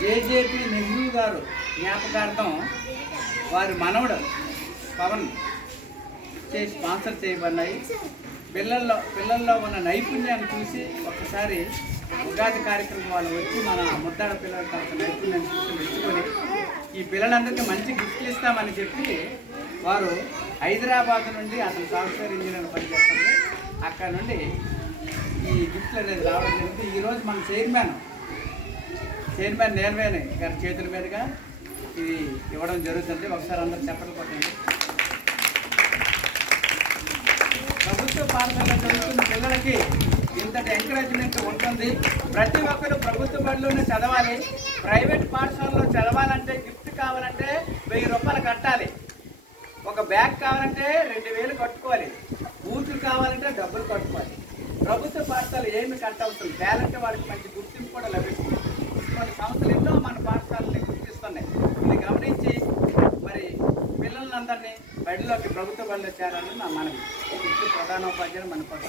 JJP Nehru గారు జ్ఞాపకార్థం వారి మనవడు పవన్ స్పాన్సర్ చేయబడినాయి. పిల్లల్లో ఉన్న నైపుణ్యాన్ని చూసి ఒకసారి ఉగాది కార్యక్రమం వాళ్ళు వచ్చి మన ముద్దాడ పిల్లల కాస్త నైపుణ్యాన్ని చూసి మెచ్చుకొని ఈ పిల్లలందరికీ మంచి గిఫ్ట్లు ఇస్తామని చెప్పి వారు హైదరాబాద్ నుండి అతను సాఫ్ట్వేర్ ఇంజనీర్ పనిచేస్తుంది, అక్కడ నుండి ఈ గిఫ్ట్లు అనేది రావడం జరిగింది. ఈరోజు మన చైర్మన్ నేర్వేణి గారి చేతుల మీదుగా ఇది ఇవ్వడం జరుగుతుంది. ఒకసారి అందరూ చెప్పలు కొట్టండి. ప్రభుత్వ పాఠశాలలో చదువుతున్న పిల్లలకి ఇంతటి ఎంకరేజ్మెంట్ ఉంటుంది. ప్రతి ఒక్కరు ప్రభుత్వ బడిలోనే చదవాలి. ప్రైవేట్ పాఠశాలలో చదవాలంటే గిఫ్ట్ కావాలంటే 1000 రూపాయలు కట్టాలి. ఒక బ్యాగ్ కావాలంటే 2000 కట్టుకోవాలి. బూట్లు కావాలంటే డబ్బులు కట్టుకోవాలి. ప్రభుత్వ పాఠశాల ఏమి కట్టవుతుంది, టాలెంట్ వాళ్ళకి మంచి గుర్తింపు కూడా లభిస్తుంది. కొన్ని సంస్థలు ఎన్నో మన పాఠశాలని గుర్తిస్తున్నాయి. ఇది గమనించి మరి పిల్లలందరినీ బడిలోకి ప్రభుత్వ బడిలో చేరాలని నా మనవి. ప్రధానోపాధ్యాయులు మన పట్ల